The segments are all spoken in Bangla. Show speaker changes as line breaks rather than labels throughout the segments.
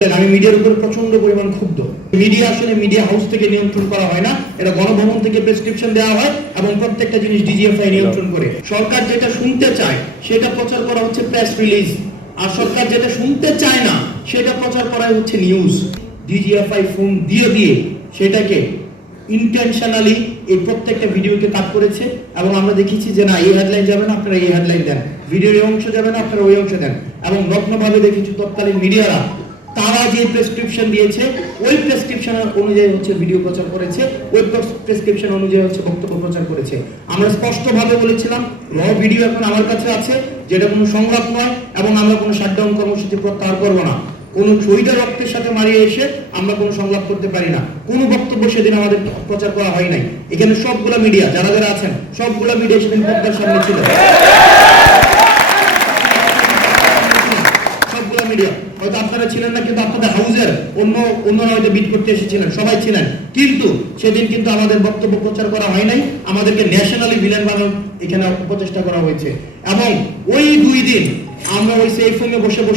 আমি মিডিয়ার উপর প্রচণ্ড পরিমাণ ক্ষুব্ধ। মিডিয়া আসলে মিডিয়া হাউস থেকে নিয়ন্ত্রণ করা হয় না এটা গণভবন থেকে প্রেসক্রিপশন দেওয়া হয় এবং প্রত্যেকটা জিনিস ডিজিএফআই নিয়ন্ত্রণ করে। সরকার যেটা শুনতে চায়, সেটা প্রচার করা হচ্ছে প্রেস রিলিজ। আর সরকার যেটা শুনতে চায় না, সেটা প্রচার হচ্ছে নিউজ। ডিজিএফআই ফোন দিয়ে দিয়ে সেটাকে ইন্টেনশনালি এই প্রত্যেকটা ভিডিওকে কাট করেছে এবং আমরা দেখেছি যে না, এই হেডলাইন যাবে না, আপনারা এই হেডলাইন দেন। ভিডিওর এই অংশ যাবে না, আপনারা ওই অংশ দেন। এবং নগ্নভাবে দেখেছি তৎকালীন মিডিয়ারা তারা যে প্রেসক্রিপশন দিয়েছে, ওই প্রেসক্রিপশন অনুযায়ী হচ্ছে ভিডিও প্রচার করেছে, ওই প্রেসক্রিপশন অনুযায়ী হচ্ছে বক্তব্য প্রচার করেছে। আমরা স্পষ্টভাবে বলেছিলাম র ভিডিও এখন আমার কাছে আছে, যেটা কোনো সংলাপ নয় এবং আমরা কোনো শাটডাউন কর্মসূচি প্রত্যাহার করব না। কোনো শহীদের রক্তের সাথে মারিয়ে এসে আমরা কোনো সংলাপ করতে পারি না। কোনো বক্তব্য সেদিন আমাদের প্রচার করা হয় নাই। এখানে সবগুলা মিডিয়া যারা যারা আছেন, সবগুলা মিডিয়া সেদিন পর্দার সামনে ছিল।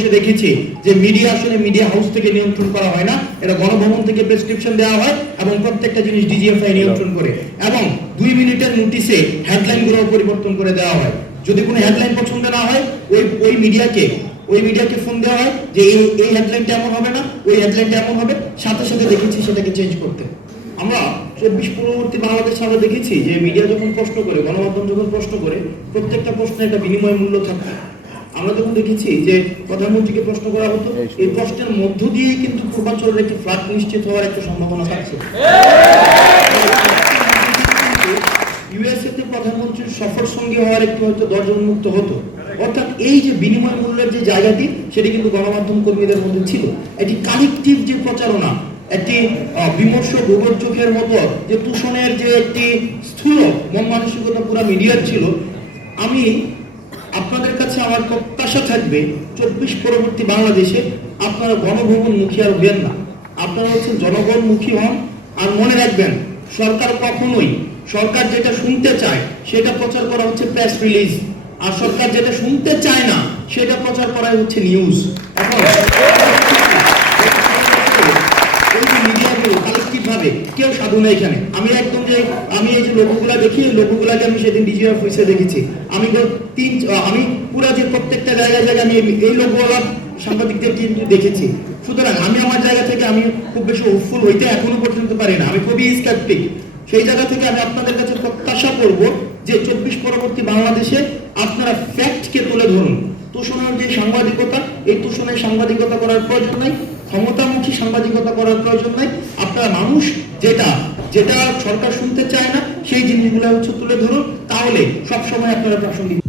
দেখেছি যে মিডিয়া আসলে মিডিয়া হাউস থেকে নিয়ন্ত্রণ করা হয় না, এটা গণভবন থেকে প্রেসক্রিপশন দেওয়া হয় এবং প্রত্যেকটা জিনিস ডিজিএফআই নিয়ন্ত্রণ করে। এবং দুই মিনিটের নোটিশে হেডলাইনগুলো পরিবর্তন করে দেওয়া হয়। যদি কোনো হেডলাইন পছন্দ না হয়, ওই ওই মিডিয়াকে ওই মিডিয়াকে ফোন দেওয়া হয় যে এই এই হেডলাইনটা এমন হবে না, ওই হেডলাইনটা এমন হবে, সাথে সাথে দেখেছি সেটাকে চেঞ্জ করতে। আমরা চব্বিশ পূর্ববর্তী বাংলাদেশে আমরা দেখেছি যে মিডিয়া যখন প্রশ্ন করে, গণমাধ্যম যখন প্রশ্ন করে, প্রত্যেকটা প্রশ্নে একটা বিনিময় মূল্য থাকতো। আমরা যখন দেখেছি যে প্রধানমন্ত্রীকে প্রশ্ন করা হতো, এই প্রশ্নের মধ্য দিয়েই কিন্তু পূর্বাঞ্চলের একটি ফ্লাট নিশ্চিত হওয়ার একটা সম্ভাবনা থাকছে। ইউএসএ তে প্রধানমন্ত্রীর সফর সঙ্গী হওয়ার একটু হয়তো দরজা উন্মুক্ত হতো। অর্থাৎ এই যে বিনিময় মূল্যের যে জায়গাটি, সেটি কিন্তু গণমাধ্যম কর্মীদের মধ্যে ছিল। একটি কালেকটিভ যে প্রচারণা, একটি বিমর্ষ গোবর চোখের মতো, যে তুষণের যে একটি স্থূল মন মানসিকতা পুরা মিডিয়ার ছিল, আমি আপনাদের কাছে আমার প্রত্যাশা থাকবে, চব্বিশ পরবর্তী বাংলাদেশে আপনারা গণভবন মুখী আর হবেন না। আপনারা হচ্ছেন জনগণমুখী হন, আর মনে রাখবেন, সরকার কখনোই, সরকার যেটা শুনতে চায়, সেটা প্রচার করা হচ্ছে প্রেস রিলিজ আর সরকার যেটা শুনতে চায় না, সেটা প্রচার করা হচ্ছে নিউজ এখন মিডিয়াগুলো কেউ সাধু না এখানে। আমি একদম যে, আমি এই যে লোকগুলা দেখি, লোকগুলাকে আমি সেদিন ডিজি অফিসে দেখেছি। আমি তিন, আমি পুরা যে প্রত্যেকটা জায়গায় জায়গায় আমি এই লোকগুলা সাংবাদিকদের কিন্তু দেখেছি। সুতরাং আমি আমার জায়গা থেকে আমি খুব বেশি হোপফুল হইতে এখনও পর্যন্ত পারি না। আমি খুবই স্কেপটিক সেই জায়গা থেকে আমি আপনাদের কাছে প্রত্যাশা করব যে চব্বিশ পরবর্তী বাংলাদেশে আপনারা ফ্যাক্টকে তুলে ধরুন। তুষণের যে সাংবাদিকতা, এই তুষণের সাংবাদিকতা করার প্রয়োজন নাই, ক্ষমতামুখী সাংবাদিকতা করার প্রয়োজন নাই। আপনারা মানুষ যেটা যেটা সরকার শুনতে চায় না, সেই জিনিসগুলো হচ্ছে তুলে ধরুন। তাহলে সবসময় আপনারা প্রাসঙ্গিক